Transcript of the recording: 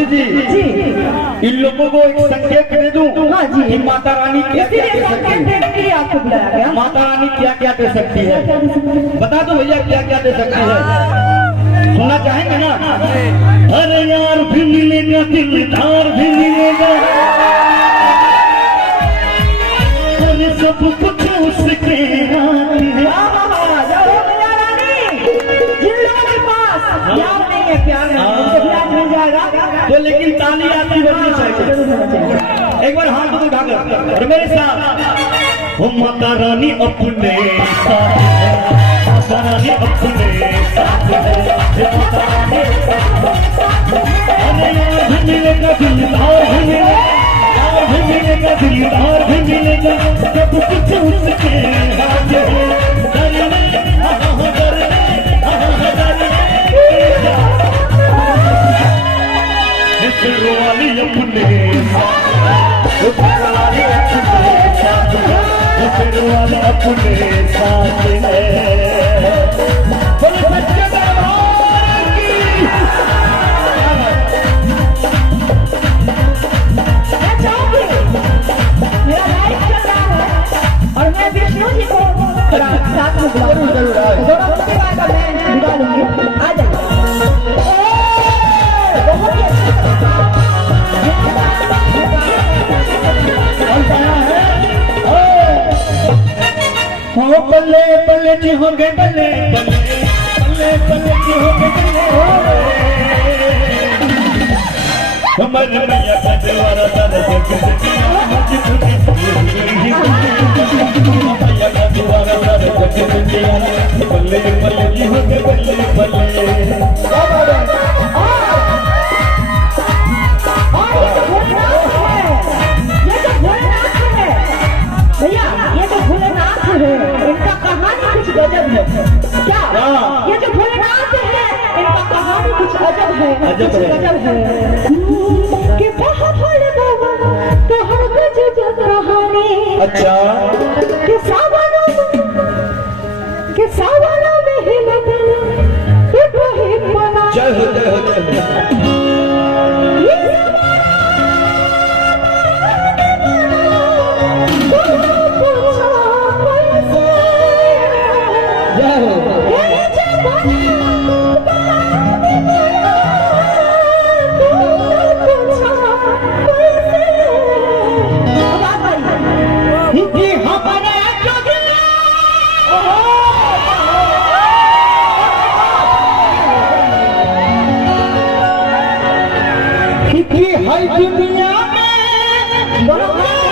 जी इन लोगों को एक संकेत दे दूं कि माता रानी क्या क्या दे सकती है। आपको बुलाया गया। माता रानी क्या क्या दे सकती है बता दो भैया, क्या क्या दे सकती है? सुनना चाहेंगे ना? अरे यार भी मिलेगा, दिलदार भी मिलेगा, अरे सब कुछ उसके हाथ है। तो लेकिन ताली आपकी बजनी चाहिए। एक बार हाथ उठाकर और मेरे साथ, वो माता रानी अपने साथ है, माता रानी अपने साथ है, माता रानी भी मिलेगा, दिलदार भी मिलेगा, दिलदार भी मिलेगा, सब कुछ उसके हाथ है। वाली अपने साथ है। और मैं विष्णु जी को साथ में बुलाऊंगी। आ जाओ। बल्ले बल्ले जी हो गए, बल्ले बल्ले बल्ले जी हो गए, हमारे मैया का द्वारा दादा मैया का द्वारा दादा बल्ले बल्ले जी हो गए, बल्ले बल्ले। इनका कहानी कुछ गजब है। क्या ये जो भोलेनाथ है, इनका कहानी कुछ अजब है, कुछ गजब है। कि बहुत भोले बाबा तो हर गजब कहानी। अच्छा कि सावनों में ही लगन तो ही मना। जय हो, जय हो, जय हो। दुनिया में